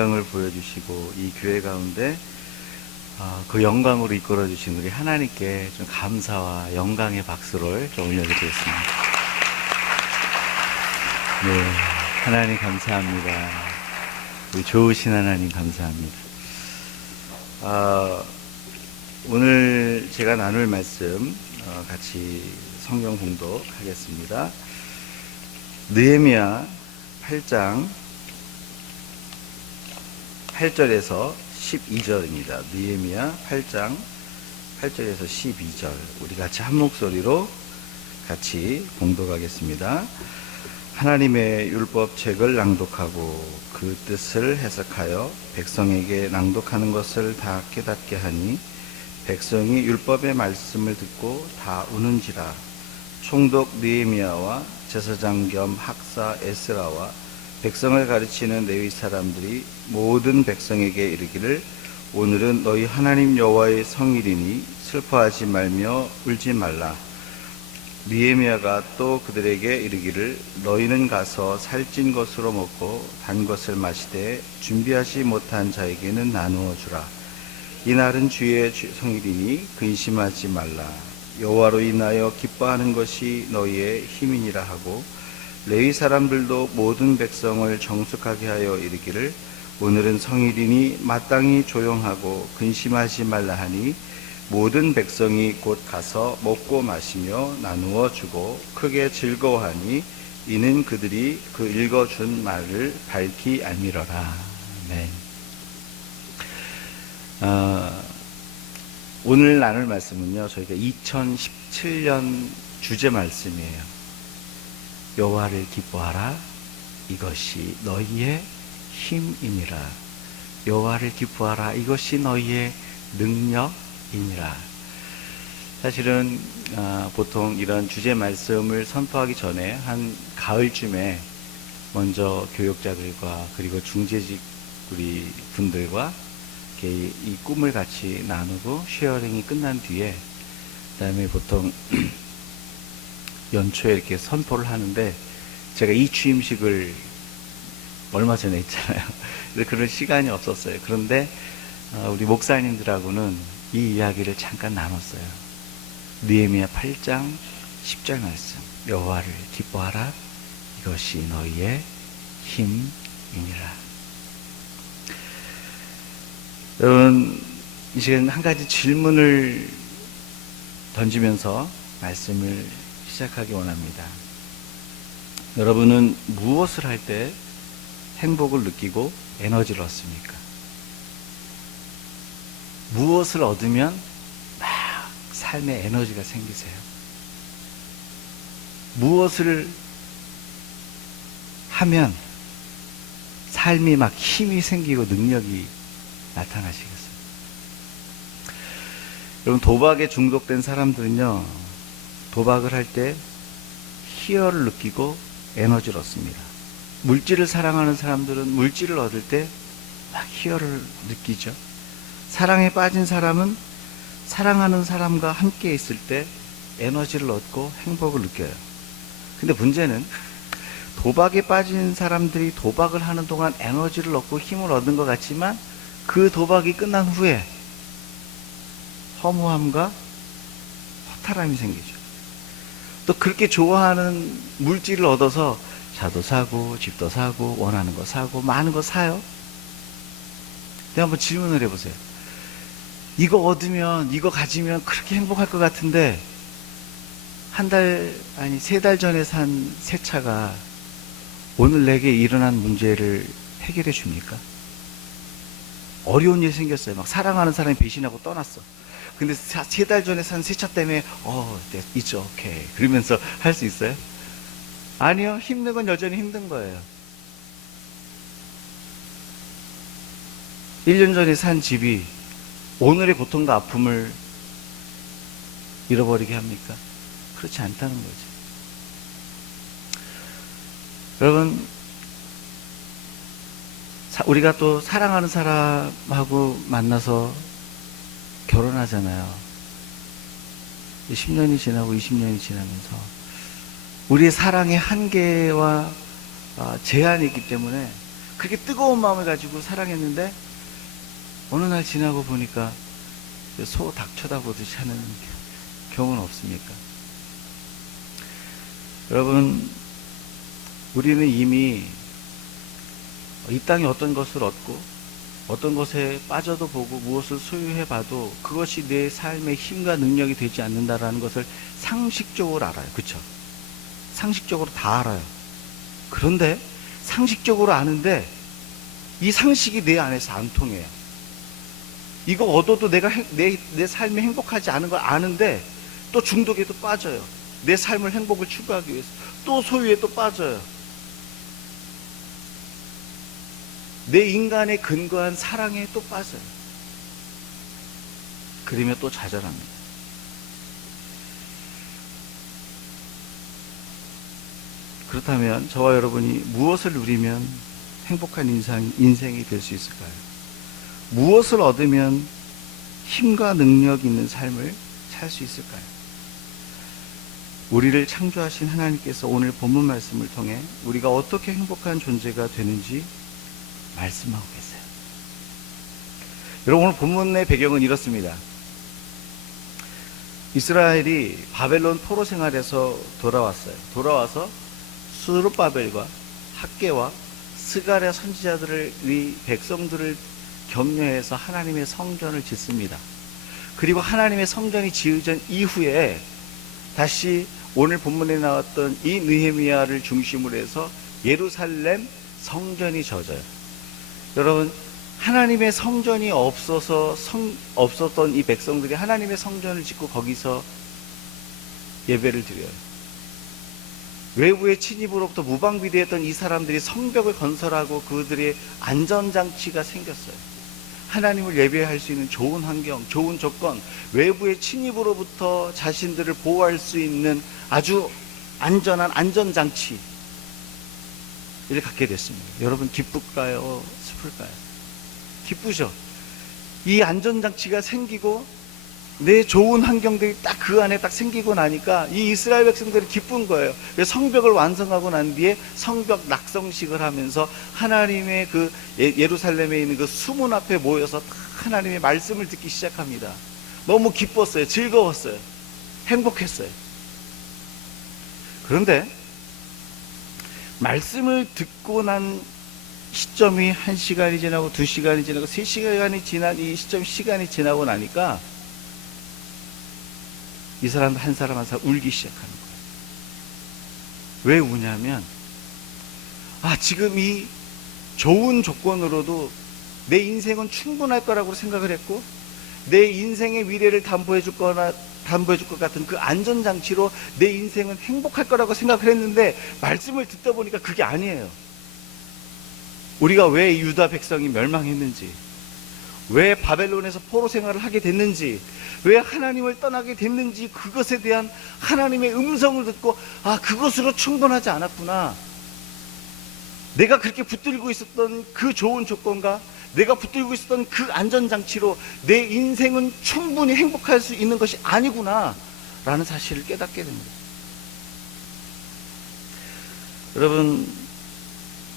영광을 보여주시고 이 교회 가운데 그 영광으로 이끌어 주신 우리 하나님께 좀 감사와 영광의 박수를 좀 올려드리겠습니다. 네, 하나님 감사합니다. 우리 좋으신 하나님 감사합니다. 오늘 제가 나눌 말씀 같이 성경 봉독하겠습니다. 느헤미야 8장 8절에서 12절입니다. 느헤미야 8장 8절에서 12절 우리 같이 한 목소리로 같이 봉독하겠습니다. 하나님의 율법책을 낭독하고 그 뜻을 해석하여 백성에게 낭독하는 것을 다 깨닫게 하니 백성이 율법의 말씀을 듣고 다 우는지라. 총독 느헤미야와 제사장 겸 학사 에스라와 백성을 가르치는 레위 사람들이 모든 백성에게 이르기를 오늘은 너희 하나님 여호와의 성일이니 슬퍼하지 말며 울지 말라. 느헤미야가 또 그들에게 이르기를 너희는 가서 살찐 것으로 먹고 단 것을 마시되 준비하지 못한 자에게는 나누어 주라. 이날은 주의 성일이니 근심하지 말라. 여호와로 인하여 기뻐하는 것이 너희의 힘이니라 하고 레위 사람들도 모든 백성을 정숙하게 하여 이르기를 오늘은 성일이니 마땅히 조용하고 근심하지 말라 하니 모든 백성이 곧 가서 먹고 마시며 나누어 주고 크게 즐거워하니 이는 그들이 그 읽어준 말을 밝히 알미러라. 네. 오늘 나눌 말씀은요, 저희가 2017년 주제 말씀이에요. 여호와를 기뻐하라. 이것이 너희의 힘이니라. 여호와를 기뻐하라. 이것이 너희의 능력이니라. 사실은 보통 이런 주제 말씀을 선포하기 전에 한 가을쯤에 먼저 교역자들과 그리고 중재직 우리 분들과 이 꿈을 같이 나누고 쉐어링이 끝난 뒤에 그다음에 보통 연초에 이렇게 선포를 하는데 제가 이 취임식을 얼마 전에 했잖아요. 그런 시간이 없었어요. 그런데 우리 목사님들하고는 이 이야기를 잠깐 나눴어요. 느헤미야 8장 10절 말씀. 여호와를 기뻐하라. 이것이 너희의 힘이니라. 여러분, 이 시간 한 가지 질문을 던지면서 말씀을 시작하기 원합니다. 여러분은 무엇을 할 때 행복을 느끼고 에너지를 얻습니까? 무엇을 얻으면 막 삶에 에너지가 생기세요? 무엇을 하면 삶이 막 힘이 생기고 능력이 나타나시겠어요? 여러분, 도박에 중독된 사람들은요, 도박을 할 때 희열을 느끼고 에너지를 얻습니다. 물질을 사랑하는 사람들은 물질을 얻을 때 막 희열을 느끼죠. 사랑에 빠진 사람은 사랑하는 사람과 함께 있을 때 에너지를 얻고 행복을 느껴요. 근데 문제는 도박에 빠진 사람들이 도박을 하는 동안 에너지를 얻고 힘을 얻는 것 같지만 그 도박이 끝난 후에 허무함과 허탈함이 생기죠. 또 그렇게 좋아하는 물질을 얻어서 차도 사고 집도 사고 원하는 거 사고 많은 거 사요. 근데 한번 질문을 해보세요. 이거 얻으면 이거 가지면 그렇게 행복할 것 같은데 세 달 전에 산 새 차가 오늘 내게 일어난 문제를 해결해 줍니까? 어려운 일이 생겼어요. 막 사랑하는 사람이 배신하고 떠났어. 근데 3달 전에 산 새 차 때문에 it's okay 그러면서 할 수 있어요? 아니요. 힘든 건 여전히 힘든 거예요. 1년 전에 산 집이 오늘의 고통과 아픔을 잃어버리게 합니까? 그렇지 않다는 거죠. 여러분, 우리가 또 사랑하는 사람하고 만나서 결혼하잖아요. 10년이 지나고 20년이 지나면서 우리의 사랑의 한계와 제한이 있기 때문에 그렇게 뜨거운 마음을 가지고 사랑했는데 어느 날 지나고 보니까 소 닭 쳐다보듯이 하는 경우는 없습니까? 여러분, 우리는 이미 이 땅에 어떤 것을 얻고 어떤 것에 빠져도 보고 무엇을 소유해봐도 그것이 내 삶의 힘과 능력이 되지 않는다라는 것을 상식적으로 알아요. 그렇죠? 상식적으로 다 알아요. 그런데 상식적으로 아는데 이 상식이 내 안에서 안 통해요. 이거 얻어도 내가 내 삶이 행복하지 않은 걸 아는데 또 중독에 또 빠져요. 내 삶을 행복을 추구하기 위해서 또 소유에 또 빠져요. 내 인간에 근거한 사랑에 또 빠져요. 그러면 또 좌절합니다. 그렇다면 저와 여러분이 무엇을 누리면 행복한 인생이 될 수 있을까요? 무엇을 얻으면 힘과 능력 있는 삶을 살 수 있을까요? 우리를 창조하신 하나님께서 오늘 본문 말씀을 통해 우리가 어떻게 행복한 존재가 되는지 말씀하고 계세요. 여러분, 오늘 본문의 배경은 이렇습니다. 이스라엘이 바벨론 포로 생활에서 돌아왔어요. 돌아와서 스룹바벨과 학개와 스가랴 선지자들을 위 백성들을 격려해서 하나님의 성전을 짓습니다. 그리고 하나님의 성전이 지어진 이후에 다시 오늘 본문에 나왔던 이 느헤미야를 중심으로 해서 예루살렘 성전이 져져요. 여러분, 하나님의 성전이 없었던 이 백성들이 하나님의 성전을 짓고 거기서 예배를 드려요. 외부의 침입으로부터 무방비되었던 이 사람들이 성벽을 건설하고 그들의 안전장치가 생겼어요. 하나님을 예배할 수 있는 좋은 환경, 좋은 조건, 외부의 침입으로부터 자신들을 보호할 수 있는 아주 안전한 안전장치 를 갖게 됐습니다. 여러분, 기쁠까요? 슬플까요? 기쁘죠? 이 안전장치가 생기고 내 좋은 환경들이 딱 그 안에 딱 생기고 나니까 이 이스라엘 백성들이 기쁜 거예요. 성벽을 완성하고 난 뒤에 성벽 낙성식을 하면서 하나님의 그 예루살렘에 있는 그 수문 앞에 모여서 하나님의 말씀을 듣기 시작합니다. 너무 기뻤어요. 즐거웠어요. 행복했어요. 그런데 말씀을 듣고 난 시점이 1시간이 지나고 2시간이 지나고 3시간이 지난 이 시간이 지나고 나니까 이 사람들 한 사람 한 사람 울기 시작하는 거예요. 왜 우냐면 지금 이 좋은 조건으로도 내 인생은 충분할 거라고 생각을 했고 내 인생의 미래를 담보해 줄 것 같은 그 안전장치로 내 인생은 행복할 거라고 생각을 했는데 말씀을 듣다 보니까 그게 아니에요. 우리가 왜 유다 백성이 멸망했는지, 왜 바벨론에서 포로 생활을 하게 됐는지, 왜 하나님을 떠나게 됐는지, 그것에 대한 하나님의 음성을 듣고 그것으로 충분하지 않았구나. 내가 그렇게 붙들고 있었던 그 좋은 조건과 내가 붙들고 있었던 그 안전장치로 내 인생은 충분히 행복할 수 있는 것이 아니구나 라는 사실을 깨닫게 됩니다. 여러분,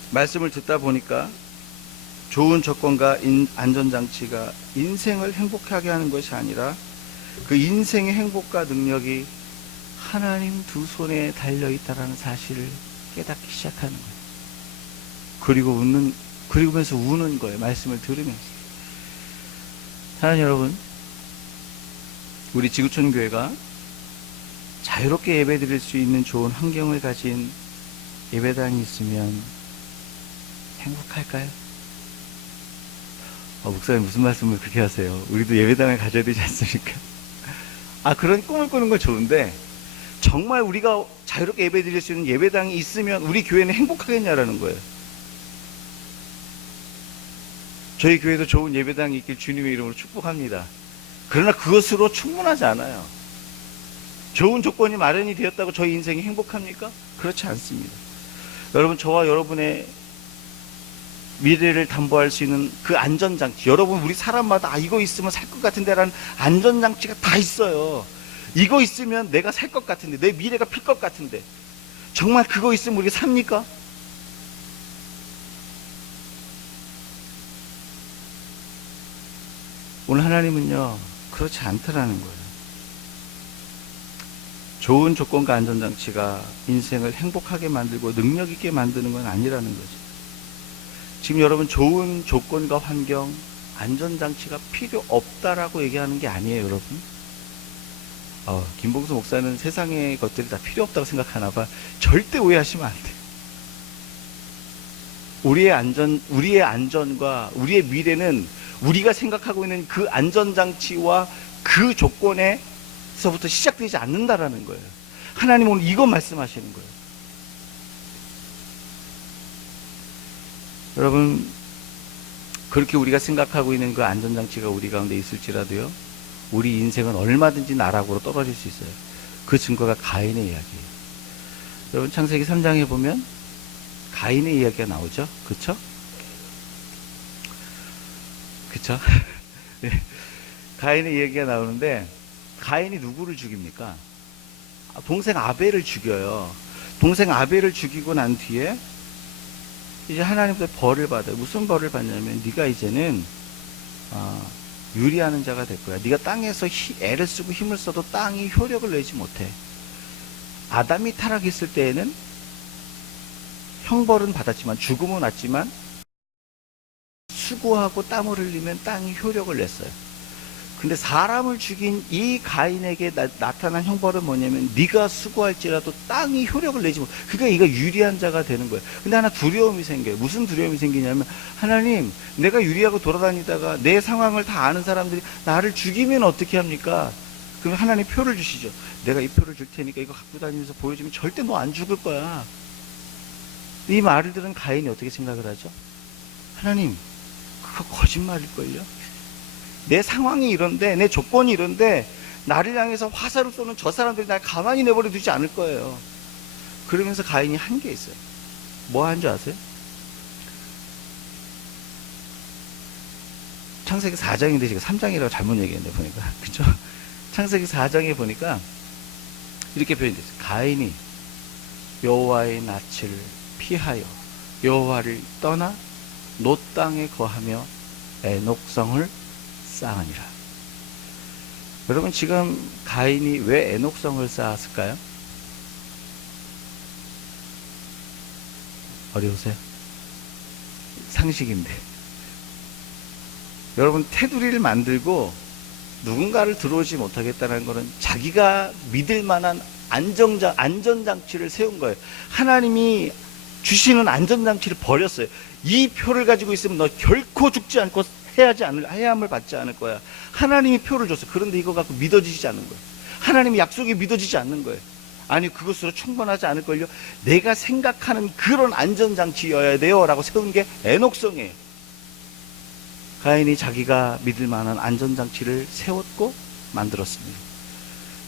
말씀을 듣다 보니까 좋은 조건과 안전장치가 인생을 행복하게 하는 것이 아니라 그 인생의 행복과 능력이 하나님 두 손에 달려있다는 사실을 깨닫기 시작하는 거예요. 그리고면서 우는 거예요. 말씀을 들으면서. 사랑하는 여러분, 우리 지구촌 교회가 자유롭게 예배드릴 수 있는 좋은 환경을 가진 예배당이 있으면 행복할까요? 목사님 무슨 말씀을 그렇게 하세요? 우리도 예배당을 가져야 되지 않습니까? 그런 꿈을 꾸는 건 좋은데 정말 우리가 자유롭게 예배드릴 수 있는 예배당이 있으면 우리 교회는 행복하겠냐라는 거예요. 저희 교회도 좋은 예배당이 있길 주님의 이름으로 축복합니다. 그러나 그것으로 충분하지 않아요. 좋은 조건이 마련이 되었다고 저희 인생이 행복합니까? 그렇지 않습니다. 여러분, 저와 여러분의 미래를 담보할 수 있는 그 안전장치, 여러분, 우리 사람마다 이거 있으면 살 것 같은데 라는 안전장치가 다 있어요. 이거 있으면 내가 살 것 같은데, 내 미래가 필 것 같은데, 정말 그거 있으면 우리가 삽니까? 오늘 하나님은요, 그렇지 않다라는 거예요. 좋은 조건과 안전장치가 인생을 행복하게 만들고 능력 있게 만드는 건 아니라는 거죠. 지금 여러분 좋은 조건과 환경, 안전장치가 필요 없다라고 얘기하는 게 아니에요, 여러분. 김봉수 목사는 세상의 것들이 다 필요 없다고 생각하나 봐. 절대 오해하시면 안 돼요. 우리의 안전과 우리의 미래는 우리가 생각하고 있는 그 안전장치와 그 조건에서부터 시작되지 않는다라는 거예요. 하나님 오늘 이거 말씀하시는 거예요. 여러분, 그렇게 우리가 생각하고 있는 그 안전장치가 우리 가운데 있을지라도요, 우리 인생은 얼마든지 나락으로 떨어질 수 있어요. 그 증거가 가인의 이야기예요. 여러분, 창세기 3장에 보면 가인의 이야기가 나오죠? 그쵸? 그쵸? 네. 가인의 이야기가 나오는데, 가인이 누구를 죽입니까? 동생 아벨을 죽여요. 동생 아벨을 죽이고 난 뒤에 이제 하나님께 벌을 받아요. 무슨 벌을 받냐면, 네가 이제는 유리하는 자가 될 거야. 네가 땅에서 애를 쓰고 힘을 써도 땅이 효력을 내지 못해. 아담이 타락했을 때에는 형벌은 받았지만, 죽음은 왔지만, 수고하고 땀을 흘리면 땅이 효력을 냈어요. 근데 사람을 죽인 이 가인에게 나타난 형벌은 뭐냐면, 네가 수고할지라도 땅이 효력을 내지 못. 그러니까 이가 유리한 자가 되는 거예요. 근데 하나 두려움이 생겨요. 무슨 두려움이 생기냐면, 하나님, 내가 유리하고 돌아다니다가 내 상황을 다 아는 사람들이 나를 죽이면 어떻게 합니까? 그럼 하나님 표를 주시죠. 내가 이 표를 줄 테니까 이거 갖고 다니면서 보여주면 절대 너 안 죽을 거야. 이 말을 들은 가인이 어떻게 생각을 하죠? 하나님, 그거 거짓말일걸요? 내 상황이 이런데, 내 조건이 이런데, 나를 향해서 화살을 쏘는 저 사람들이 날 가만히 내버려 두지 않을 거예요. 그러면서 가인이 한 게 있어요. 뭐 한 줄 아세요? 창세기 4장인데 지금 3장이라고 잘못 얘기했네, 보니까. 그죠? 창세기 4장에 보니까 이렇게 표현되어 있어요. 가인이 여호와의 낯을 피하여 여호와를 떠나 노 땅에 거하며 에녹성을 쌓으니라. 여러분, 지금 가인이 왜 에녹성을 쌓았을까요? 어려우세요? 상식인데. 여러분, 테두리를 만들고 누군가를 들어오지 못하겠다는 것은 자기가 믿을 만한 안전장치를 세운 거예요. 하나님이 주시는 안전장치를 버렸어요. 이 표를 가지고 있으면 너 결코 죽지 않고 해함을 받지 않을 거야. 하나님이 표를 줬어요. 그런데 이거 갖고 믿어지지 않는 거예요. 하나님의 약속이 믿어지지 않는 거예요. 아니, 그것으로 충분하지 않을걸요. 내가 생각하는 그런 안전장치여야 돼요 라고 세운 게 에녹성이에요. 가인이 자기가 믿을 만한 안전장치를 세웠고 만들었습니다.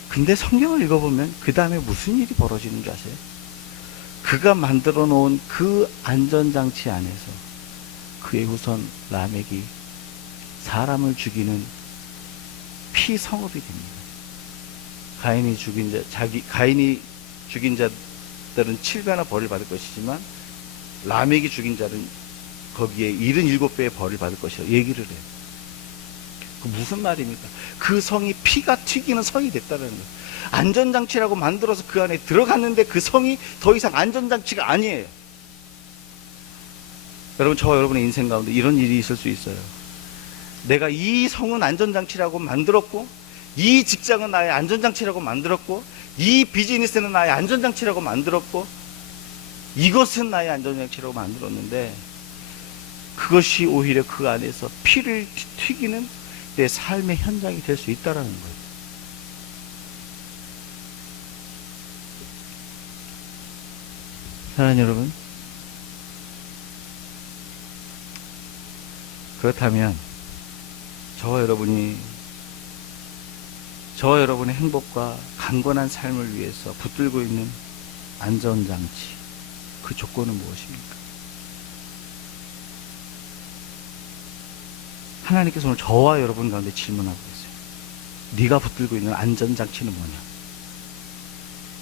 근데 성경을 읽어보면 그 다음에 무슨 일이 벌어지는 줄 아세요? 그가 만들어 놓은 그 안전장치 안에서 그의 후손 라멕이 사람을 죽이는 피성읍이 됩니다. 가인이 죽인 자들은 7배나 벌을 받을 것이지만 라멕이 죽인 자는 거기에 77배의 벌을 받을 것이라고 얘기를 해요. 그 무슨 말입니까? 그 성이 피가 튀기는 성이 됐다는 거예요. 안전장치라고 만들어서 그 안에 들어갔는데 그 성이 더 이상 안전장치가 아니에요. 여러분, 저와 여러분의 인생 가운데 이런 일이 있을 수 있어요. 내가 이 성은 안전장치라고 만들었고, 이 직장은 나의 안전장치라고 만들었고, 이 비즈니스는 나의 안전장치라고 만들었고, 이것은 나의 안전장치라고 만들었는데, 그것이 오히려 그 안에서 피를 튀기는 내 삶의 현장이 될 수 있다는 거예요. 사랑하는 여러분, 그렇다면 저와 여러분의 행복과 강건한 삶을 위해서 붙들고 있는 안전장치, 그 조건은 무엇입니까? 하나님께서 오늘 저와 여러분 가운데 질문하고 계세요. 네가 붙들고 있는 안전장치는 뭐냐?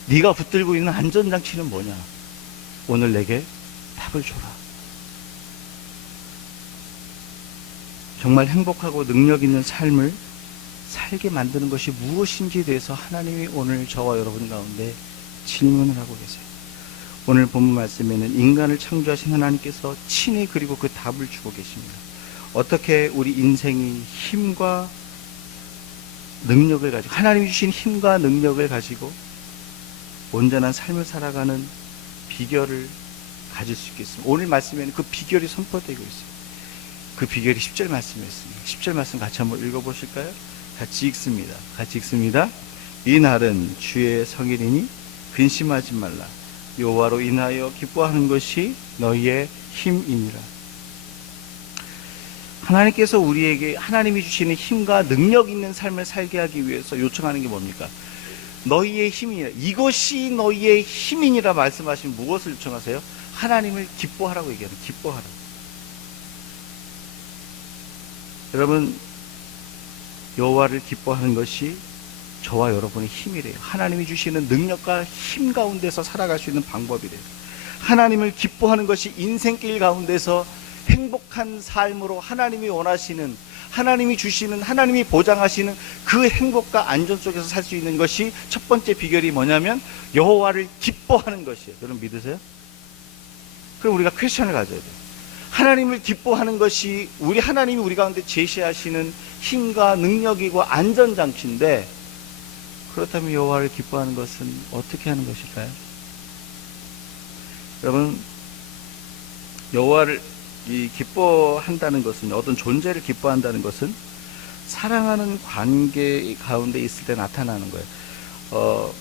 네가 붙들고 있는 안전장치는 뭐냐? 오늘 내게 답을 줘라. 정말 행복하고 능력 있는 삶을 살게 만드는 것이 무엇인지에 대해서 하나님이 오늘 저와 여러분 가운데 질문을 하고 계세요. 오늘 본문 말씀에는 인간을 창조하신 하나님께서 친히 그리고 그 답을 주고 계십니다. 어떻게 우리 인생이 힘과 능력을 가지고, 하나님이 주신 힘과 능력을 가지고 온전한 삶을 살아가는 비결을 가질 수 있겠습니다. 오늘 말씀에는 그 비결이 선포되고 있어요. 그 비결이 10절 말씀이었습니다. 10절 말씀 같이 한번 읽어보실까요? 같이 읽습니다. 이 날은 주의 성일이니 근심하지 말라. 여호와로 인하여 기뻐하는 것이 너희의 힘이니라. 하나님께서 우리에게 하나님이 주시는 힘과 능력 있는 삶을 살게 하기 위해서 요청하는 게 뭡니까? 너희의 힘이니라. 이것이 너희의 힘이니라 말씀하시면 무엇을 요청하세요? 하나님을 기뻐하라고 얘기하는, 기뻐하라. 여러분, 여호와를 기뻐하는 것이 저와 여러분의 힘이래요. 하나님이 주시는 능력과 힘 가운데서 살아갈 수 있는 방법이래요. 하나님을 기뻐하는 것이 인생길 가운데서 행복한 삶으로 하나님이 원하시는, 하나님이 주시는, 하나님이 보장하시는 그 행복과 안전 속에서 살 수 있는 것이 첫 번째 비결이 뭐냐면 여호와를 기뻐하는 것이에요. 여러분 믿으세요? 그럼 우리가 퀘스천을 가져야 돼요. 하나님을 기뻐하는 것이 하나님이 우리 가운데 제시하시는 힘과 능력이고 안전장치인데, 그렇다면 여호와를 기뻐하는 것은 어떻게 하는 것일까요? 여러분, 여호와를 기뻐한다는 것은, 어떤 존재를 기뻐한다는 것은 사랑하는 관계 가운데 있을 때 나타나는 거예요.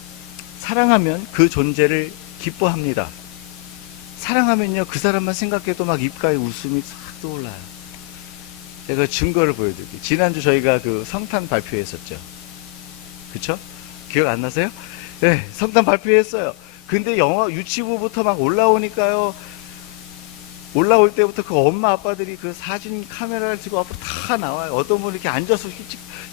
사랑하면 그 존재를 기뻐합니다. 사랑하면요, 그 사람만 생각해도 막 입가에 웃음이 싹 떠올라요. 제가 증거를 보여드릴게요. 지난주 저희가 그 성탄 발표했었죠. 그쵸? 기억 안 나세요? 네, 성탄 발표했어요. 근데 유치부부터 막 올라오니까요, 올라올 때부터 그 엄마 아빠들이 그 사진 카메라를 들고 앞으로 다 나와요. 어떤 분이 이렇게 앉아서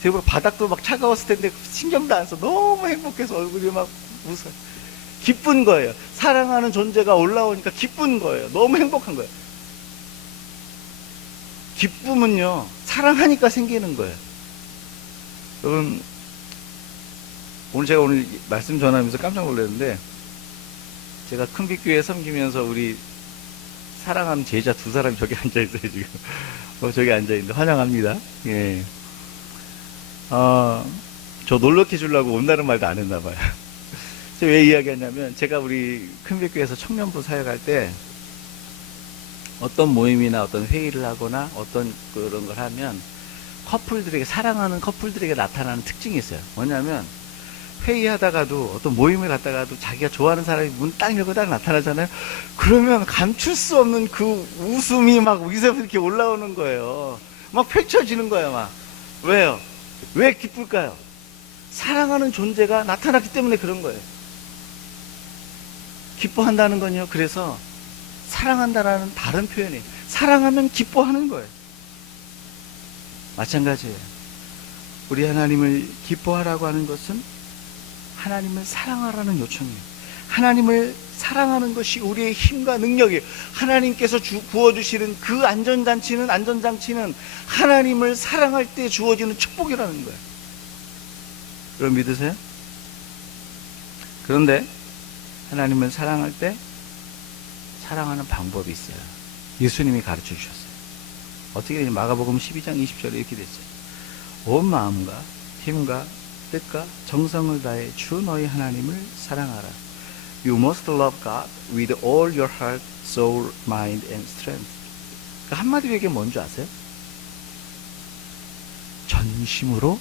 제가 바닥도 막 차가웠을 텐데 신경도 안 써. 너무 행복해서 얼굴이 막 웃어요. 기쁜 거예요. 사랑하는 존재가 올라오니까 기쁜 거예요. 너무 행복한 거예요. 기쁨은요, 사랑하니까 생기는 거예요. 여러분, 제가 오늘 말씀 전하면서 깜짝 놀랐는데, 제가 큰빛교회 섬기면서 우리 사랑하는 제자 두 사람이 저기 앉아있어요, 지금. 저기 앉아있는데, 환영합니다. 예. 저 놀러케 주려고 온다는 말도 안 했나봐요. 왜 이야기하냐면, 제가 우리 큰빛교회에서 청년부 사역할 때, 어떤 모임이나 어떤 회의를 하거나 어떤 그런 걸 하면, 사랑하는 커플들에게 나타나는 특징이 있어요. 뭐냐면, 회의하다가도 어떤 모임을 갔다가도 자기가 좋아하는 사람이 문 딱 열고 딱 나타나잖아요. 그러면 감출 수 없는 그 웃음이 막 위에서 이렇게 올라오는 거예요. 막 펼쳐지는 거예요, 막. 왜요? 왜 기쁠까요? 사랑하는 존재가 나타났기 때문에 그런 거예요. 기뻐한다는 건요, 그래서 사랑한다라는 다른 표현이에요. 사랑하면 기뻐하는 거예요. 마찬가지예요. 우리 하나님을 기뻐하라고 하는 것은 하나님을 사랑하라는 요청이에요. 하나님을 사랑하는 것이 우리의 힘과 능력이에요. 하나님께서 부어주시는 그 안전장치는 하나님을 사랑할 때 주어지는 축복이라는 거예요. 여러분 믿으세요? 그런데 하나님을 사랑할 때 사랑하는 방법이 있어요. 예수님이 가르쳐 주셨어요. 어떻게 되냐? 마가복음 12장 20절에 이렇게 됐어요. 온 마음과 힘과 뜻과 정성을 다해 주 너희 하나님을 사랑하라. You must love God with all your heart, soul, mind, and strength. 그러니까 한마디로 얘기하면 뭔지 아세요? 전심으로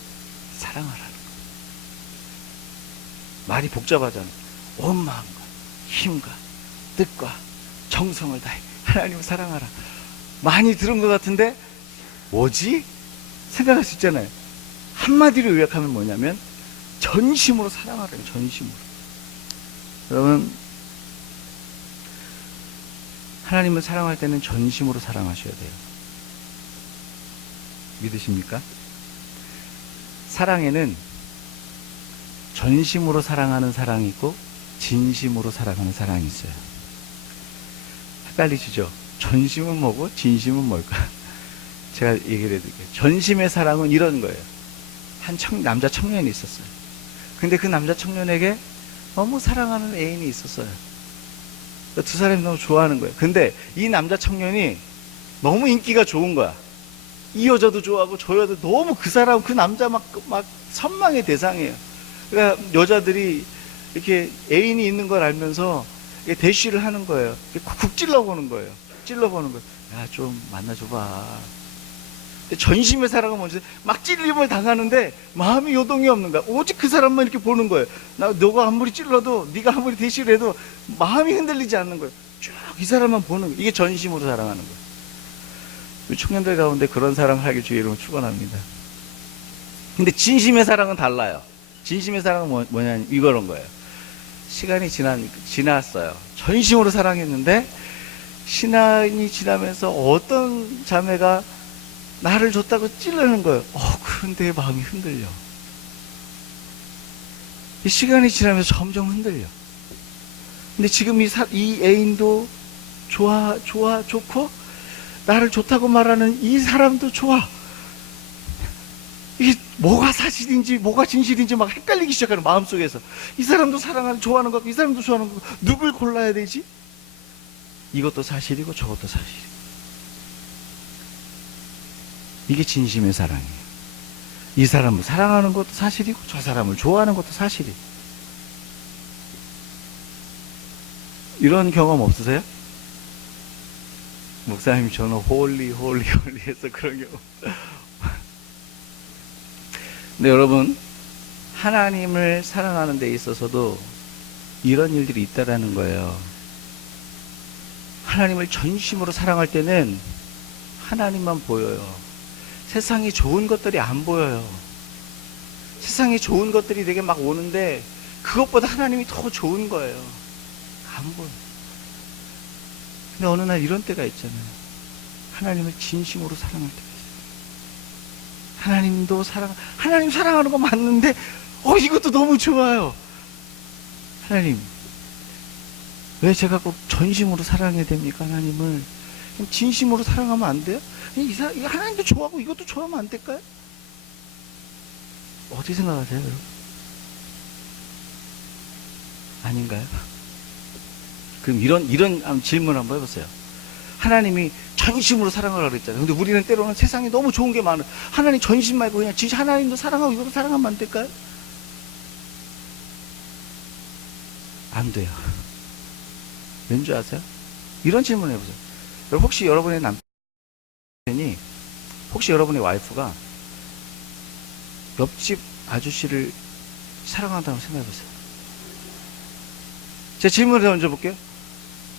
사랑하라는 거예요. 말이 복잡하잖아요. 온 마음과 힘과 뜻과 정성을 다해 하나님을 사랑하라. 많이 들은 것 같은데 뭐지? 생각할 수 있잖아요. 한마디로 요약하면 뭐냐면 전심으로 사랑하라는 거예요. 전심으로. 여러분, 하나님을 사랑할 때는 전심으로 사랑하셔야 돼요. 믿으십니까? 사랑에는 전심으로 사랑하는 사랑이 있고 진심으로 사랑하는 사랑이 있어요. 헷갈리시죠? 전심은 뭐고 진심은 뭘까? 제가 얘기를 해드릴게요. 전심의 사랑은 이런 거예요. 남자 청년이 있었어요. 근데 그 남자 청년에게 너무 사랑하는 애인이 있었어요. 두 사람이 너무 좋아하는 거예요. 근데 이 남자 청년이 너무 인기가 좋은 거야. 이 여자도 좋아하고 저 여자도 너무 그 사람, 그 남자 막 선망의 대상이에요. 그러니까 여자들이 이렇게 애인이 있는 걸 알면서 대쉬를 하는 거예요. 쿡쿡 찔러보는 거예요. 야, 좀 만나줘봐. 근데 전심의 사랑은 뭔지 막 찔림을 당하는데 마음이 요동이 없는 거야. 오직 그 사람만 이렇게 보는 거예요. 너가 아무리 찔러도, 네가 아무리 대쉬를 해도 마음이 흔들리지 않는 거예요. 쭉 이 사람만 보는 거예요. 이게 전심으로 사랑하는 거예요. 우리 청년들 가운데 그런 사랑을 하길 주의 이름으로 축원합니다. 근데 진심의 사랑은 달라요. 진심의 사랑은 뭐냐, 이거런 거예요. 시간이 지났어요. 전심으로 사랑했는데 시간이 지나면서 어떤 자매가 나를 줬다고 찔르는 거예요. 그런데 마음이 흔들려. 이 시간이 지나면서 점점 흔들려. 근데 지금 이 애인도 좋고, 나를 좋다고 말하는 이 사람도 좋아. 이게 뭐가 사실인지, 뭐가 진실인지 막 헷갈리기 시작하는 마음속에서. 이 사람도 좋아하는 것 같고, 이 사람도 좋아하는 것 같고, 누굴 골라야 되지? 이것도 사실이고, 저것도 사실이고. 이게 진심의 사랑이에요. 이 사람을 사랑하는 것도 사실이고 저 사람을 좋아하는 것도 사실이에요. 이런 경험 없으세요? 목사님 저는 홀리 해서 그런 경험. 근데 여러분, 하나님을 사랑하는 데 있어서도 이런 일들이 있다라는 거예요. 하나님을 전심으로 사랑할 때는 하나님만 보여요. 세상이 좋은 것들이 안 보여요. 세상에 좋은 것들이 되게 막 오는데 그것보다 하나님이 더 좋은 거예요. 안 보여요. 근데 어느 날 이런 때가 있잖아요. 하나님을 진심으로 사랑할 때가 있어요. 하나님 사랑하는 거 맞는데 이것도 너무 좋아요. 하나님, 왜 제가 꼭 전심으로 사랑해야 됩니까? 하나님을 진심으로 사랑하면 안 돼요? 하나님도 좋아하고 이것도 좋아하면 안 될까요? 어떻게 생각하세요, 여러분? 아닌가요? 그럼 이런 질문 한번 해보세요. 하나님이 전심으로 사랑하라고 그랬잖아요. 근데 우리는 때로는 세상에 너무 좋은 게 많아요. 하나님 전심 말고 그냥 진짜 하나님도 사랑하고 이것도 사랑하면 안 될까요? 안 돼요. 왠지 아세요? 이런 질문 해보세요. 혹시 여러분의 혹시 여러분의 와이프가 옆집 아저씨를 사랑한다고 생각해보세요. 제 질문을 던져볼게요.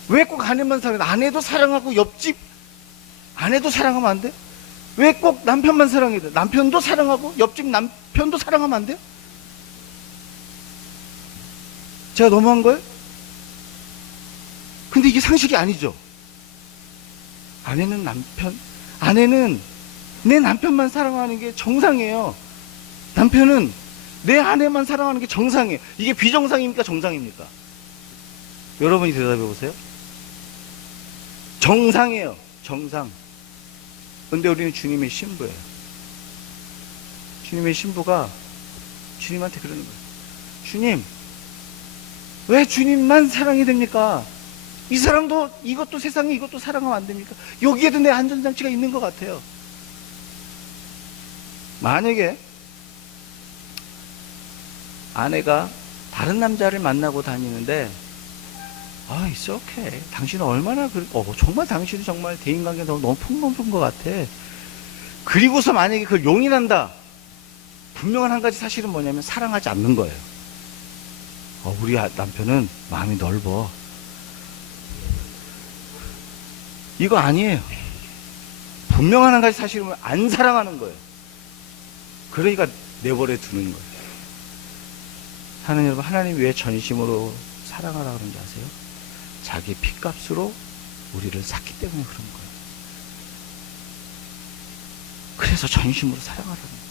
왜 꼭 아내만 사랑해? 아내도 사랑하고 옆집 아내도 사랑하면 안 돼? 왜 꼭 남편만 사랑해야 돼? 남편도 사랑하고 옆집 남편도 사랑하면 안 돼요? 제가 너무한 거예요? 근데 이게 상식이 아니죠. 아내는 내 남편만 사랑하는 게 정상이에요. 남편은 내 아내만 사랑하는 게 정상이에요. 이게 비정상입니까? 정상입니까? 여러분이 대답해 보세요. 정상이에요. 정상. 근데 우리는 주님의 신부예요. 주님의 신부가 주님한테 그러는 거예요. 주님, 왜 주님만 사랑이 됩니까? 이 사람도 이것도 세상에 이것도 사랑하면 안 됩니까? 여기에도 내 안전장치가 있는 것 같아요. 만약에 아내가 다른 남자를 만나고 다니는데 it's okay. 당신은 얼마나 정말 당신은 정말 대인관계가 너무 풍부한 것 같아. 그리고서 만약에 그걸 용인한다. 분명한 한 가지 사실은 뭐냐면 사랑하지 않는 거예요. 우리 남편은 마음이 넓어. 이거 아니에요. 분명한 한 가지 사실은 안 사랑하는 거예요. 그러니까 내버려 두는 거예요. 하나님 여러분, 하나님이 왜 전심으로 사랑하라 그런지 아세요? 자기 핏값으로 우리를 샀기 때문에 그런 거예요. 그래서 전심으로 사랑하라는 거예요.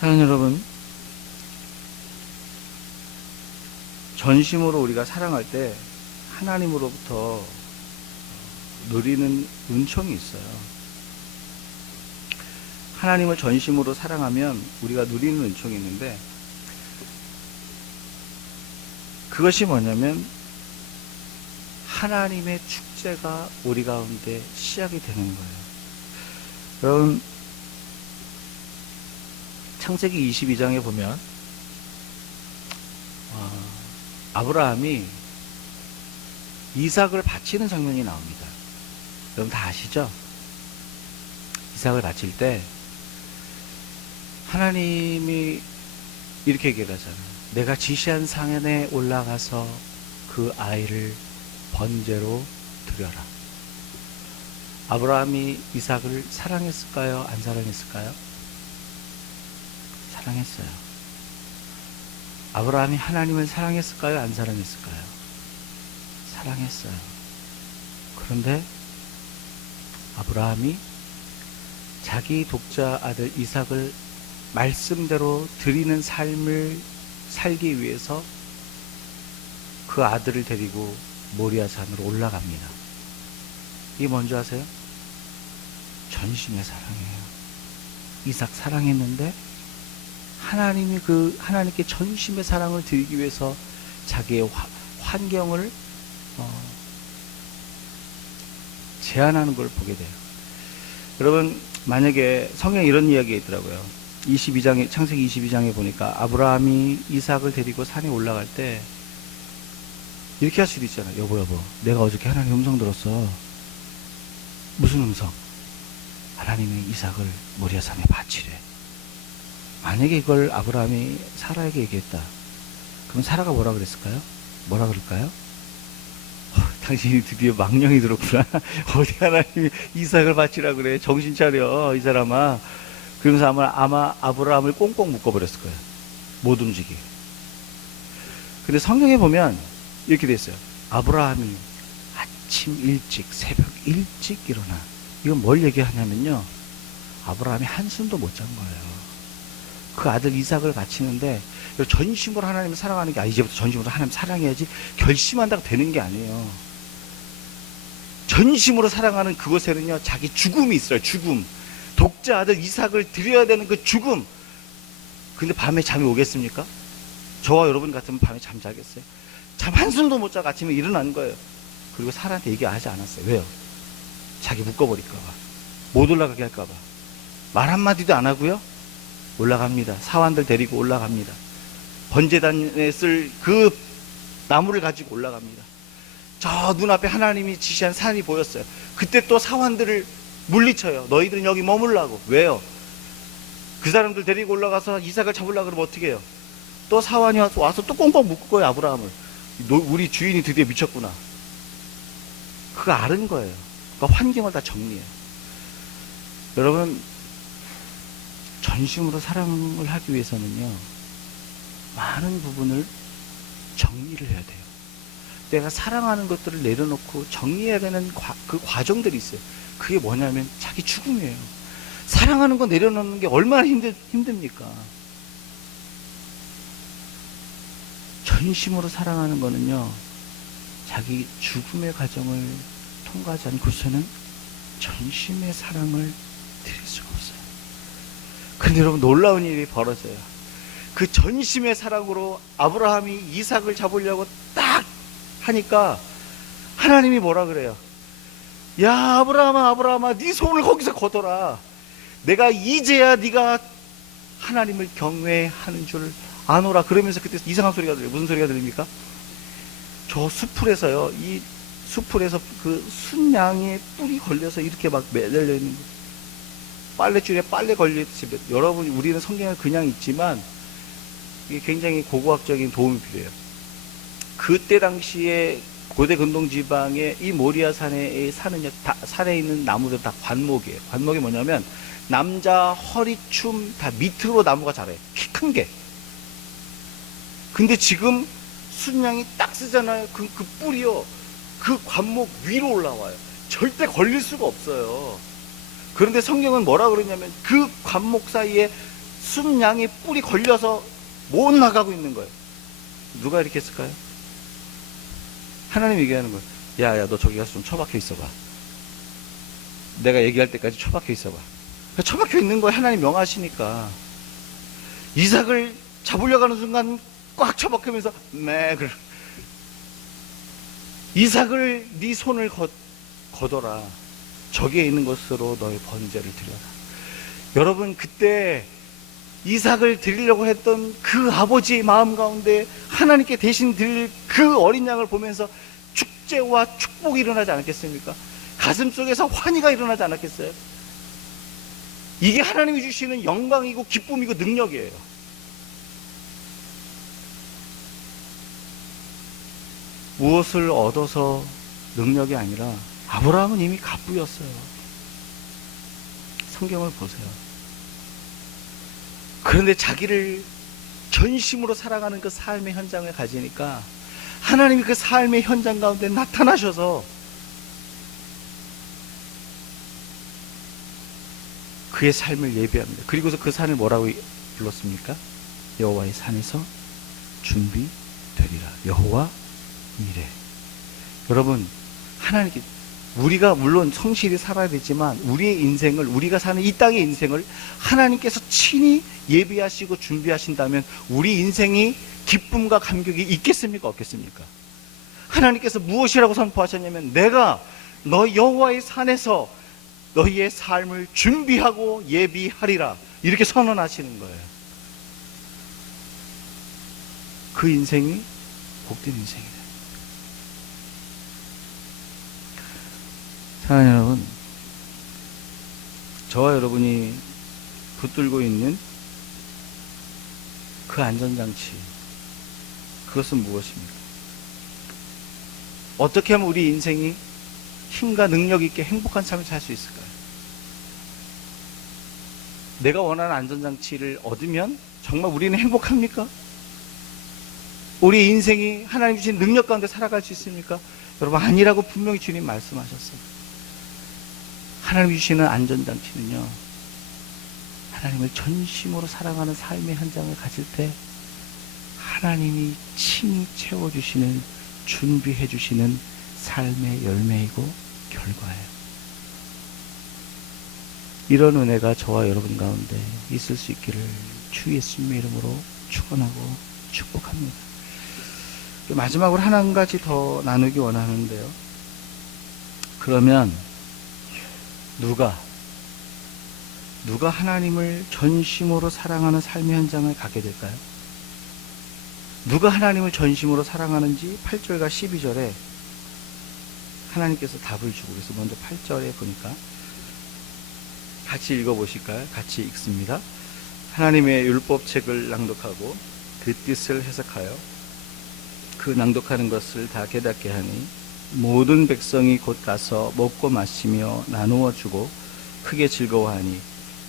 사랑하는 여러분, 전심으로 우리가 사랑할 때 하나님으로부터 누리는 은총이 있어요. 하나님을 전심으로 사랑하면 우리가 누리는 은총이 있는데, 그것이 뭐냐면 하나님의 축제가 우리 가운데 시작이 되는 거예요. 여러분, 창세기 22장에 보면 아브라함이 이삭을 바치는 장면이 나옵니다. 여러분 다 아시죠? 이삭을 바칠 때 하나님이 이렇게 얘기를 하잖아요. 내가 지시한 산에 올라가서 그 아이를 번제로 드려라. 아브라함이 이삭을 사랑했을까요? 안 사랑했을까요? 사랑했어요. 아브라함이 하나님을 사랑했을까요? 안 사랑했을까요? 사랑했어요. 그런데 아브라함이 자기 독자 아들 이삭을 말씀대로 드리는 삶을 살기 위해서 그 아들을 데리고 모리아산으로 올라갑니다. 이게 뭔지 아세요? 전심의 사랑이에요. 이삭 사랑했는데 하나님이 하나님께 전심의 사랑을 드리기 위해서 자기의 환경을 제한하는 걸 보게 돼요. 여러분, 만약에 성경에 이런 이야기가 있더라고요. 창세기 22장에 보니까 아브라함이 이삭을 데리고 산에 올라갈 때 이렇게 할 수도 있잖아요. 여보, 내가 어저께 하나님 음성 들었어. 무슨 음성? 하나님이 이삭을 모리아산에 바치래. 만약에 이걸 아브라함이 사라에게 얘기했다. 그럼 사라가 뭐라 그랬을까요? 뭐라 그럴까요? 당신이 드디어 망령이 들었구나. 어디 하나님이 이삭을 바치라 그래. 정신 차려, 이 사람아. 그러면서 아마 아브라함을 꽁꽁 묶어버렸을 거예요. 못 움직이게. 근데 성경에 보면 이렇게 돼 있어요. 아브라함이 아침 일찍, 새벽 일찍 일어나. 이건 뭘 얘기하냐면요. 아브라함이 한숨도 못 잔 거예요. 그 아들 이삭을 바치는데 전심으로 하나님을 사랑하는 게 이제부터 전심으로 하나님 사랑해야지 결심한다고 되는 게 아니에요. 전심으로 사랑하는 그곳에는요, 자기 죽음이 있어요. 죽음. 독자 아들 이삭을 드려야 되는 그 죽음. 근데 밤에 잠이 오겠습니까? 저와 여러분 같으면 밤에 잠 자겠어요? 잠 한숨도 못 자고 아침에 일어난 거예요. 그리고 사라한테 얘기하지 않았어요. 왜요? 자기 묶어버릴까봐, 못 올라가게 할까봐. 말 한마디도 안 하고요, 올라갑니다. 사환들 데리고 올라갑니다. 번제단에 쓸 그 나무를 가지고 올라갑니다. 저 눈앞에 하나님이 지시한 산이 보였어요. 그때 또 사환들을 물리쳐요. 너희들은 여기 머물라고. 왜요? 그 사람들 데리고 올라가서 이삭을 잡으려고 그러면 어떻게 해요? 또 사환이 와서 또 꽁꽁 묶을 거예요, 아브라함을. 우리 주인이 드디어 미쳤구나. 그거 아는 거예요. 그러니까 환경을 다 정리해요. 여러분, 전심으로 사랑을 하기 위해서는요, 많은 부분을 정리를 해야 돼요. 내가 사랑하는 것들을 내려놓고 정리해야 되는 그 과정들이 있어요. 그게 뭐냐면 자기 죽음이에요. 사랑하는 거 내려놓는 게 얼마나 힘듭니까? 전심으로 사랑하는 거는요, 자기 죽음의 과정을 통과하지 않고서는 전심의 사랑을 드릴 수가 없어요. 근데 여러분, 놀라운 일이 벌어져요. 그 전심의 사랑으로 아브라함이 이삭을 잡으려고 딱 하니까 하나님이 뭐라 그래요? 야, 아브라함아, 네 손을 거기서 거둬라. 내가 이제야 네가 하나님을 경외하는 줄 아노라. 그러면서 그때 이상한 소리가 들려요. 무슨 소리가 들립니까? 저 수풀에서요, 이 수풀에서 그 순양의 뿔이 걸려서 이렇게 막 매달려 있는 거예요. 빨래줄에 빨래 걸리듯이. 여러분, 우리는 성경을 그냥 읽지만 이게 굉장히 고고학적인 도움이 필요해요. 그때 당시에 고대 근동 지방의 이 모리아 산에 사는 산에 있는 나무들 다 관목이에요. 관목이 뭐냐면 남자 허리춤 다 밑으로 나무가 자라요. 키 큰 게. 근데 지금 순양이 딱 쓰잖아요. 그 뿔이요, 그 관목 위로 올라와요. 절대 걸릴 수가 없어요. 그런데 성경은 뭐라 그러냐면 그 관목 사이에 순양의 뿔이 걸려서 못 나가고 있는 거예요. 누가 이렇게 했을까요? 하나님이 얘기하는 거예요. 야, 너 저기 가서 좀 처박혀 있어봐. 내가 얘기할 때까지 처박혀 있어봐. 처박혀 있는 거에 하나님 명하시니까. 이삭을 잡으려고 하는 순간 꽉 처박히면서 그래. 이삭을 네 손을 거둬라. 저기에 있는 것으로 너의 번제를 드려라. 여러분, 그때 이삭을 드리려고 했던 그 아버지의 마음 가운데 하나님께 대신 드릴 그 어린 양을 보면서 축제와 축복이 일어나지 않았겠습니까? 가슴 속에서 환희가 일어나지 않았겠어요? 이게 하나님이 주시는 영광이고 기쁨이고 능력이에요. 무엇을 얻어서 능력이 아니라 아브라함은 이미 갑부였어요. 성경을 보세요. 그런데 자기를 전심으로 살아가는 그 삶의 현장을 가지니까 하나님이 그 삶의 현장 가운데 나타나셔서 그의 삶을 예비합니다. 그리고서 그 산을 뭐라고 불렀습니까? 여호와의 산에서 준비되리라. 여호와 이래. 여러분, 하나님께 우리가 물론 성실히 살아야 되지만 우리의 인생을, 우리가 사는 이 땅의 인생을 하나님께서 친히 예비하시고 준비하신다면 우리 인생이 기쁨과 감격이 있겠습니까? 없겠습니까? 하나님께서 무엇이라고 선포하셨냐면 내가 너 여호와의 산에서 너희의 삶을 준비하고 예비하리라. 이렇게 선언하시는 거예요. 그 인생이 복된 인생이다. 사랑하는 여러분, 저와 여러분이 붙들고 있는 그 안전장치, 그것은 무엇입니까? 어떻게 하면 우리 인생이 힘과 능력 있게 행복한 삶을 살 수 있을까요? 내가 원하는 안전장치를 얻으면 정말 우리는 행복합니까? 우리 인생이 하나님 주신 능력 가운데 살아갈 수 있습니까? 여러분, 아니라고 분명히 주님 말씀하셨어요. 하나님이 주시는 안전장치는요, 하나님을 전심으로 사랑하는 삶의 현장을 가질 때 하나님이 친히 채워주시는, 준비해주시는 삶의 열매이고 결과예요. 이런 은혜가 저와 여러분 가운데 있을 수 있기를 주 예수님의 이름으로 축원하고 축복합니다. 마지막으로 한 가지 더 나누기 원하는데요. 그러면 누가 하나님을 전심으로 사랑하는 삶의 현장을 가게 될까요? 누가 하나님을 전심으로 사랑하는지 8절과 12절에 하나님께서 답을 주고, 그래서 먼저 8절에 보니까 같이 읽어보실까요? 같이 읽습니다. 하나님의 율법책을 낭독하고 그 뜻을 해석하여 그 낭독하는 것을 다 깨닫게 하니 모든 백성이 곧 가서 먹고 마시며 나누어 주고 크게 즐거워하니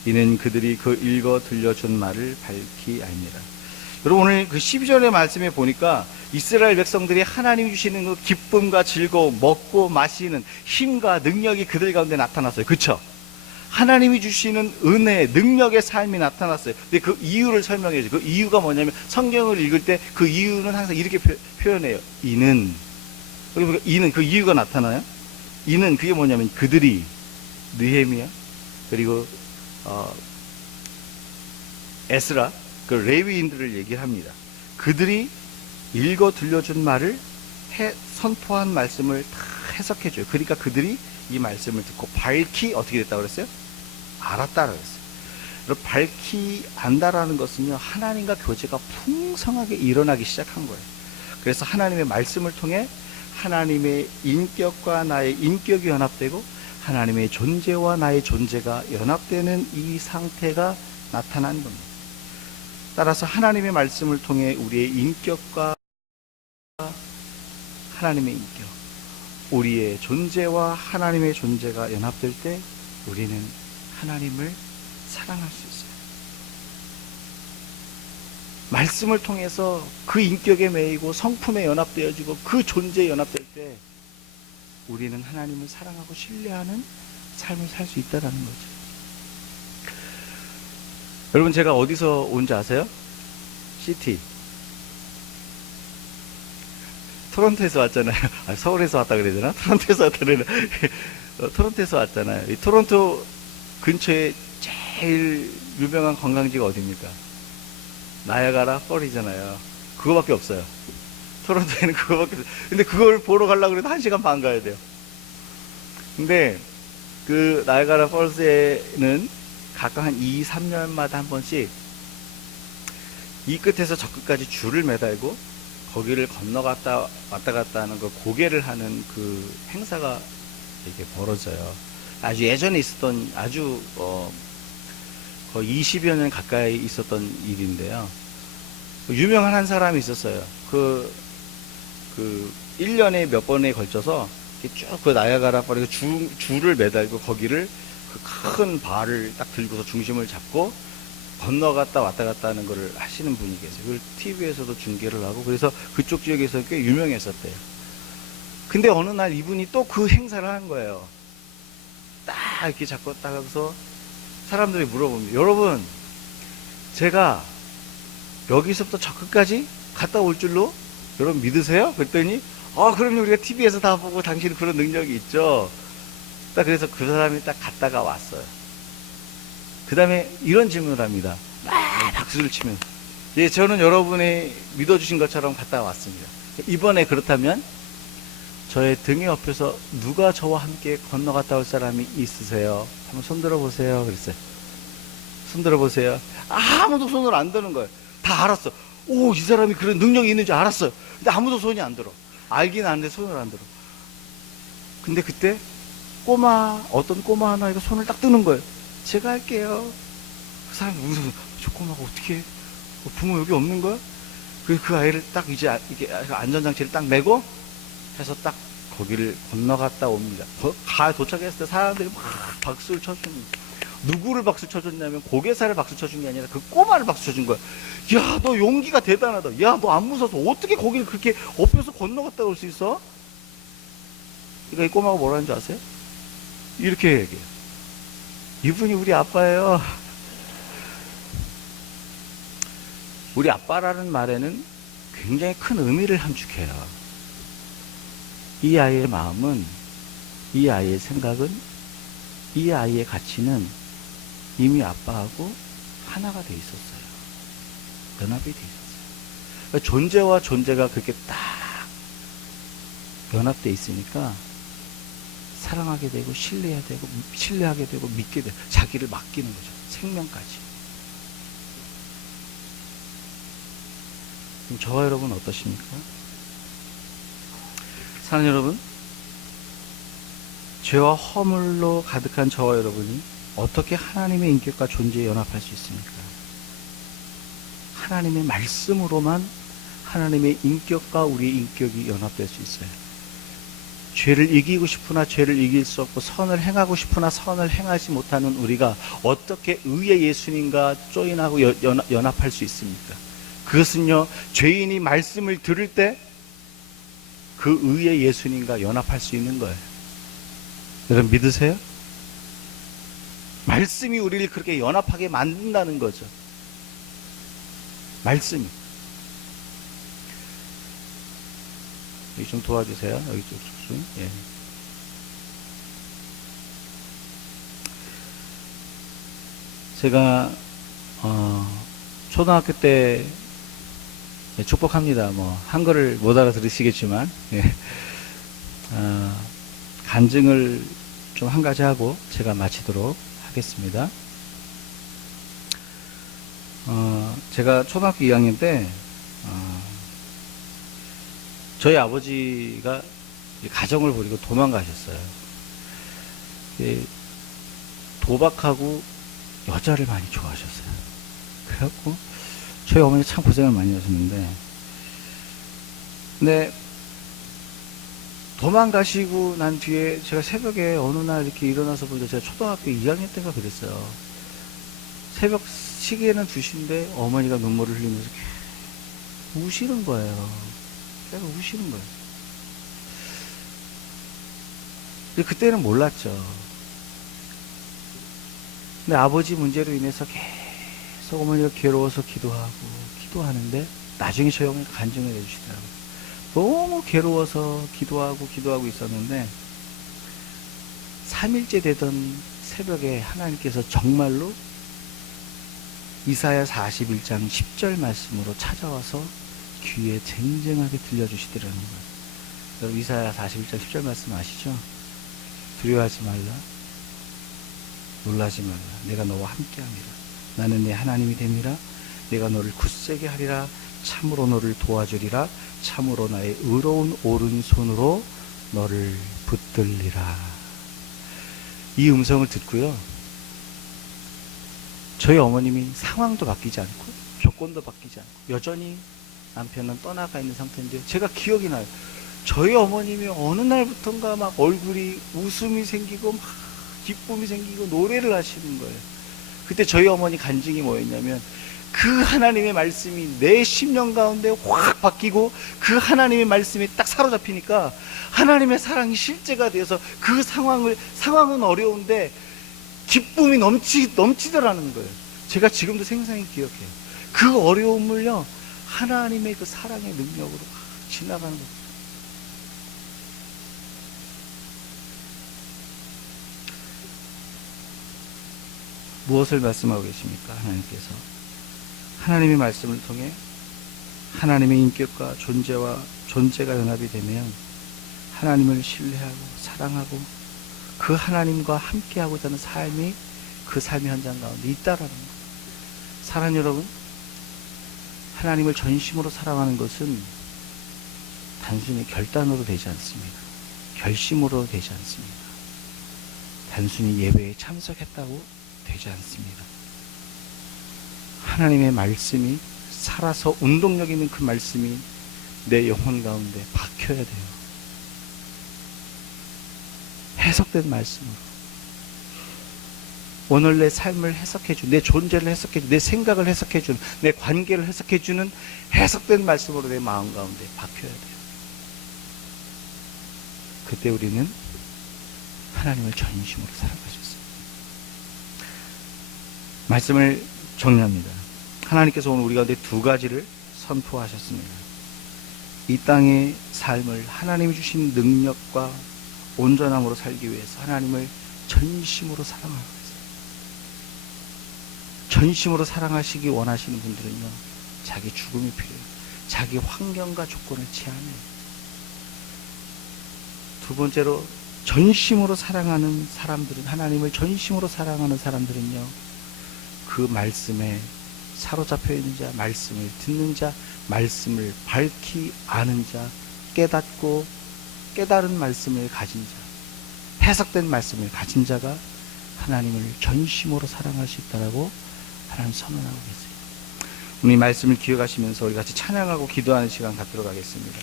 이는 그들이 그 읽어 들려준 말을 밝히 압니다. 여러분, 오늘 그 12절의 말씀에 보니까 이스라엘 백성들이 하나님이 주시는 그 기쁨과 즐거움, 먹고 마시는 힘과 능력이 그들 가운데 나타났어요. 그렇죠? 하나님이 주시는 은혜, 능력의 삶이 나타났어요. 근데 그 이유를 설명해 줘요. 그 이유가 뭐냐면 성경을 읽을 때 그 이유는 항상 이렇게 표현해요. 이는 그 이유가 나타나요. 이는 그게 뭐냐면 그들이 느헤미야 그리고 에스라 그 레위인들을 얘기를 합니다. 그들이 읽어 들려준 말을 선포한 말씀을 다 해석해 줘요. 그러니까 그들이 이 말씀을 듣고 밝히 어떻게 됐다고 그랬어요? 알았다라고 했어요. 여러분, 밝히 안다라는 것은요, 하나님과 교제가 풍성하게 일어나기 시작한 거예요. 그래서 하나님의 말씀을 통해 하나님의 인격과 나의 인격이 연합되고 하나님의 존재와 나의 존재가 연합되는 이 상태가 나타난 겁니다. 따라서 하나님의 말씀을 통해 우리의 인격과 하나님의 인격, 우리의 존재와 하나님의 존재가 연합될 때 우리는 하나님을 사랑할 수 있어요. 말씀을 통해서 그 인격에 매이고 성품에 연합되어지고 그 존재에 연합될 때 우리는 하나님을 사랑하고 신뢰하는 삶을 살 수 있다는 거죠. 여러분, 제가 어디서 온지 아세요? 시티. 토론토에서 왔잖아요. 아, 서울에서 왔다 그래야 되나? 토론토에서 왔다 그래야 되나? 토론토에서 왔잖아요. 이 토론토 근처에 제일 유명한 관광지가 어디입니까? 나야가라 펄이잖아요. 그거밖에 없어요. 토론토에는 그거밖에 없어요. 근데 그걸 보러 가려고 해도 1시간 반 가야 돼요. 근데 그 나야가라 펄스에는 각각 한 2, 3년마다 한 번씩 이 끝에서 저 끝까지 줄을 매달고 거기를 건너갔다 왔다 갔다 하는 그 고개를 하는 그 행사가 이렇게 벌어져요. 아주 예전에 있었던 아주 거의 20여 년 가까이 있었던 일인데요. 유명한 한 사람이 있었어요. 그 1년에 몇 번에 걸쳐서 쭉 그 나야가라 펄에 줄을 매달고 거기를 그 큰 발을 딱 들고서 중심을 잡고 건너갔다 왔다 갔다 하는 거를 하시는 분이 계세요. 그걸 TV에서도 중계를 하고 그래서 그쪽 지역에서 꽤 유명했었대요. 근데 어느 날 이분이 또 그 행사를 한 거예요. 딱 이렇게 잡고 딱 하고서 사람들이 물어봅니다. 여러분, 제가 여기서부터 저 끝까지 갔다 올 줄로 여러분 믿으세요? 그랬더니 그럼요. 우리가 TV에서 다 보고 당신 그런 능력이 있죠. 딱 그래서 그 사람이 딱 갔다가 왔어요. 그 다음에 이런 질문을 합니다. 막 박수를 치면 예, 저는 여러분이 믿어주신 것처럼 갔다 왔습니다. 이번에 그렇다면 저의 등에 옆에서 누가 저와 함께 건너갔다 올 사람이 있으세요? 한번 손 들어보세요. 그랬어요. 손 들어보세요. 아무도 손을 안 드는 거예요. 다 알았어. 오, 이 사람이 그런 능력이 있는 줄 알았어요. 근데 아무도 손이 안 들어. 알긴 아는데 손을 안 들어. 근데 그때 어떤 꼬마 하나가 손을 딱 뜨는 거예요. 제가 할게요. 그 사람이 무슨, 저 꼬마가 어떻게 해? 부모 여기 없는 거야? 그 아이를 딱 이제 이게 안전장치를 딱 메고 해서 딱 거기를 건너갔다 옵니다. 도착했을 때 사람들이 막 박수를 쳐줍니다. 누구를 박수 쳐줬냐면 고개사를 박수 쳐준 게 아니라 그 꼬마를 박수 쳐준 거야. 야, 너 용기가 대단하다. 야, 너 안 무서워서 어떻게 거기를 그렇게 엎혀서 건너갔다 올 수 있어? 그러니까 이 꼬마가 뭐라는 줄 아세요? 이렇게 얘기해요. 이분이 우리 아빠예요. 우리 아빠라는 말에는 굉장히 큰 의미를 함축해요. 이 아이의 마음은, 이 아이의 생각은, 이 아이의 가치는 이미 아빠하고 하나가 돼 있었어요. 연합이 돼 있었어요. 그러니까 존재와 존재가 그렇게 딱 연합돼 있으니까 사랑하게 되고 신뢰하게 되고 믿게 되고 자기를 맡기는 거죠. 생명까지. 그럼 저와 여러분 어떠십니까? 사랑하는 여러분, 죄와 허물로 가득한 저와 여러분이 어떻게 하나님의 인격과 존재에 연합할 수 있습니까? 하나님의 말씀으로만 하나님의 인격과 우리의 인격이 연합될 수 있어요. 죄를 이기고 싶으나 죄를 이길 수 없고 선을 행하고 싶으나 선을 행하지 못하는 우리가 어떻게 의의 예수님과 조인하고 연합할 수 있습니까? 그것은요, 죄인이 말씀을 들을 때 그 의의 예수님과 연합할 수 있는 거예요. 여러분 믿으세요? 말씀이 우리를 그렇게 연합하게 만든다는 거죠. 말씀이. 여기 좀 도와주세요. 여기 좀. 예. 제가 초등학교 때 축복합니다. 한글을 못 알아들으시겠지만 예. 간증을 좀 한 가지 하고 제가 마치도록 하겠습니다. 제가 초등학교 2학년 때 저희 아버지가 가정을 버리고 도망가셨어요. 도박하고 여자를 많이 좋아하셨어요. 그래갖고 저희 어머니 참 고생을 많이 하셨는데, 근데 도망가시고 난 뒤에 제가 새벽에 어느 날 이렇게 일어나서 보니까 제가 초등학교 2학년 때가 그랬어요. 새벽 시계는 2시인데 어머니가 눈물을 흘리면서 계속 우시는 거예요. 계속 우시는 거예요. 근데 그때는 몰랐죠. 근데 아버지 문제로 인해서 계속 어머니가 괴로워서 기도하는데 나중에 저희 어머니가 간증을 해주시더라고요. 너무 괴로워서 기도하고 있었는데 3일째 되던 새벽에 하나님께서 정말로 이사야 41장 10절 말씀으로 찾아와서 귀에 쟁쟁하게 들려주시더라는 거예요. 여러분 이사야 41장 10절 말씀 아시죠? 두려워하지 말라, 놀라지 말라, 내가 너와 함께함이라. 나는 네 하나님이 됨이라. 내가 너를 굳세게 하리라. 참으로 너를 도와주리라. 참으로 나의 의로운 오른손으로 너를 붙들리라. 이 음성을 듣고요, 저희 어머님이 상황도 바뀌지 않고 조건도 바뀌지 않고 여전히 남편은 떠나가 있는 상태인데, 제가 기억이 나요. 저희 어머님이 어느 날부턴가 막 얼굴이 웃음이 생기고 막 기쁨이 생기고 노래를 하시는 거예요. 그때 저희 어머니 간증이 뭐였냐면, 그 하나님의 말씀이 내 심령 가운데 확 바뀌고 그 하나님의 말씀이 딱 사로잡히니까 하나님의 사랑이 실제가 되어서 그 상황은 어려운데 기쁨이 넘치더라는 거예요. 제가 지금도 생생히 기억해요. 그 어려움을요, 하나님의 그 사랑의 능력으로 지나가는 거예요. 무엇을 말씀하고 계십니까? 하나님께서 하나님의 말씀을 통해 하나님의 인격과 존재가 연합이 되면 하나님을 신뢰하고 사랑하고 그 하나님과 함께하고자 하는 삶이 그 삶의 현장 가운데 있다라는 거예요. 사랑하는 여러분, 하나님을 전심으로 사랑하는 것은 단순히 결단으로 되지 않습니다. 결심으로 되지 않습니다. 단순히 예배에 참석했다고 되지 않습니다. 하나님의 말씀이 살아서 운동력 있는 그 말씀이 내 영혼 가운데 박혀야 돼요. 해석된 말씀으로 오늘 내 삶을 해석해준, 내 존재를 해석해준, 내 생각을 해석해준, 내 관계를 해석해주는 해석된 말씀으로 내 마음 가운데 박혀야 돼요. 그때 우리는 하나님을 전심으로 사랑할 수 있습니다. 말씀을 정리합니다. 하나님께서 오늘 우리 가운데 두 가지를 선포하셨습니다. 이 땅의 삶을 하나님이 주신 능력과 온전함으로 살기 위해서 하나님을 전심으로 사랑하고 있어요. 전심으로 사랑하시기 원하시는 분들은요, 자기 죽음이 필요해요. 자기 환경과 조건을 제한해요. 두 번째로, 전심으로 사랑하는 사람들은, 하나님을 전심으로 사랑하는 사람들은요, 그 말씀에 사로잡혀 있는 자, 말씀을 듣는 자, 말씀을 밝히 아는 자, 깨닫고 깨달은 말씀을 가진 자, 해석된 말씀을 가진 자가 하나님을 전심으로 사랑할 수 있다라고 하나님 선언하고 계세요. 우리 말씀을 기억하시면서 우리 같이 찬양하고 기도하는 시간 갖도록 하겠습니다.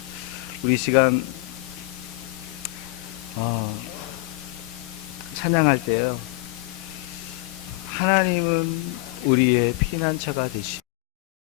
우리 시간 찬양할 때요, 하나님은 우리의 피난처가 되시